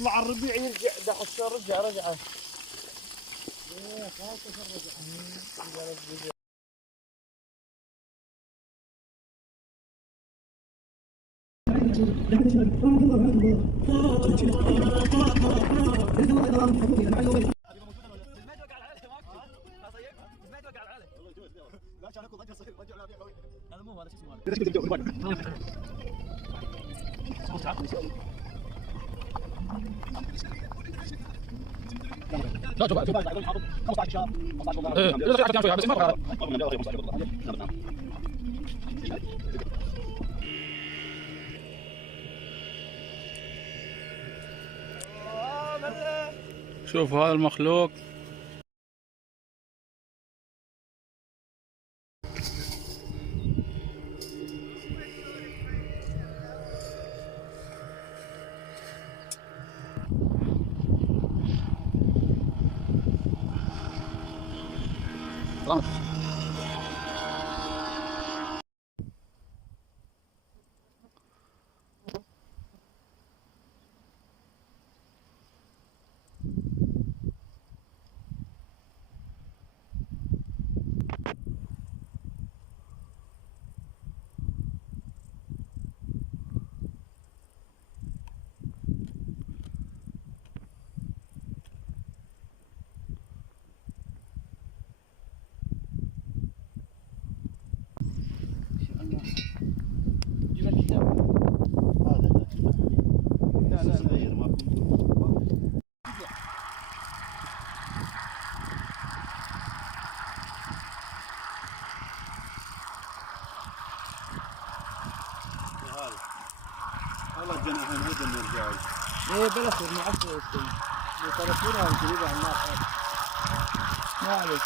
يطلع الربيع يرجع دحش رجعه. هذا مو هذا شو اسمه لا شوف 15 شهر 15 شهر بس ما شوف هذا المخلوق والله الجناحين هدن الرجال. ايه بلا خير ما عرفت اسمه. بتركونها قريبة على الناس. معلش.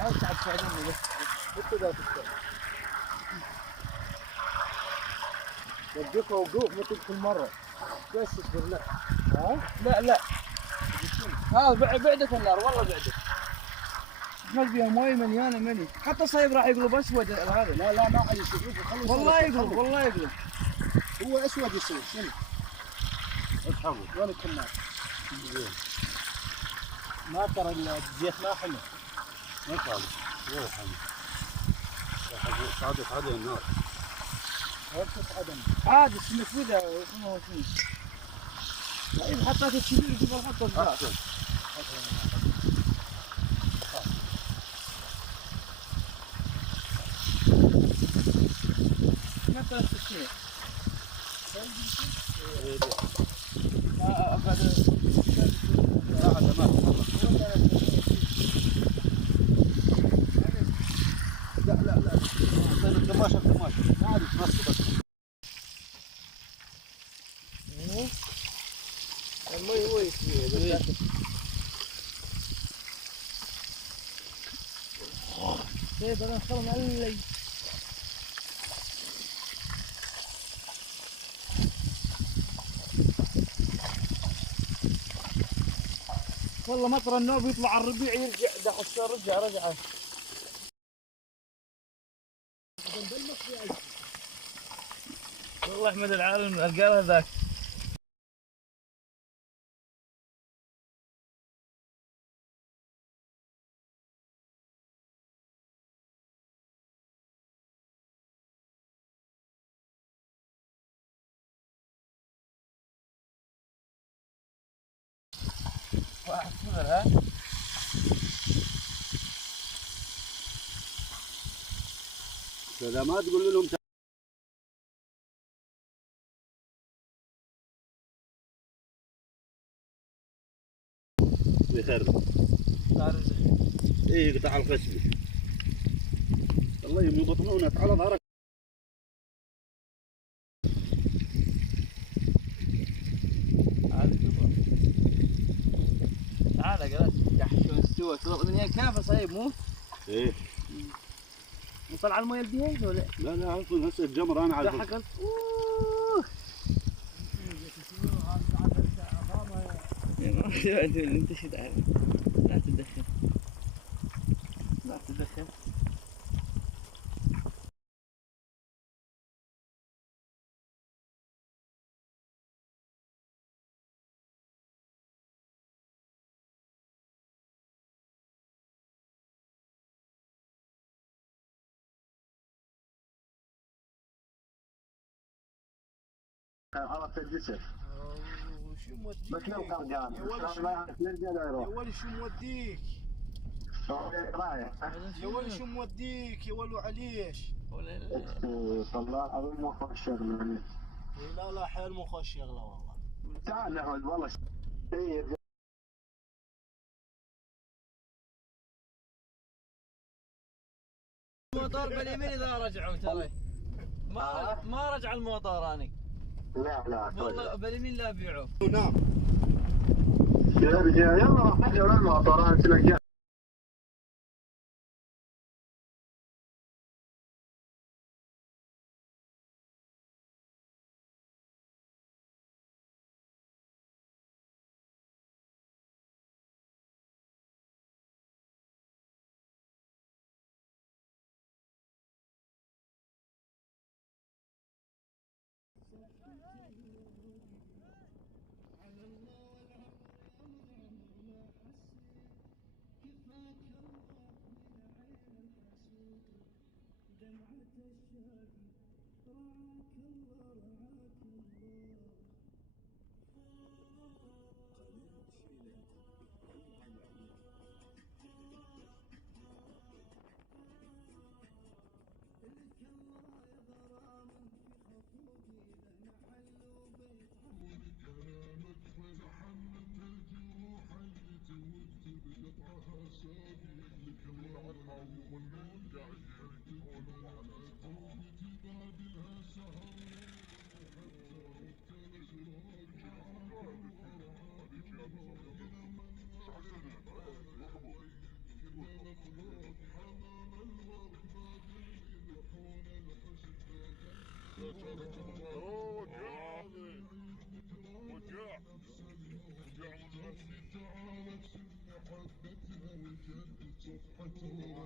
اوسع تساعدني بس. انت ذا تستاهل. وديك وقوف ما تدخل مرة. بس اصبر لا. ها؟ لا. ها بعدك النار والله بعدك. ما فيها مويه مليانه ملي، حتى الصيب راح يقلب اسود هذا. لا ما حد يشوفه. والله يقلب. هو اسود يصير شنو؟ اتحول وين الكمام؟ زين. ما ترى الزيت ما حلو. ما خالص. غير حلو. صادق هذه النار. عادي سنفذها شنو. لا اذا حطيت الكبير تبغى نحط الصغار. مثلا السكين. لا القماشة ما عاد تنصبك. المي هو يسويه. طيب انا خلنا علي. والله مطر النوب يطلع الربيع يرجع دحش رجعه. والله احمد العالم القاله ذاك. واحد صغر ها؟ إذا ما تقول لهم يخرب. ايه قطع الخشبة. الله يوم يبطنونك على ظهرك. تعال قلت شو استوى من كافه صايب مو؟ ايه وصل على المويه البيض ولا؟ لا عفوا هسه الجمر انا على حقت انت شو تعرف؟ لا تدخل عرفت الجسر. وشو موديك؟ بس لو كرجان يا ولد ما يعرف يرجع لا يا يروح. ولد شو موديك؟ هو رايح. يا ولد شو موديك؟ يا ولد عليش؟ والله العظيم مو خوش شغله يعني. لا لا حيل مو خوش شغله والله. تعال نقعد والله إيه. الموتور باليمين اذا رجعوا ترى ما رجع الموتور اني لا والله باليمين لا بيعوه. نعم. يا رجال يلا راح نحجر الموتور انا تلقى. صفحة الله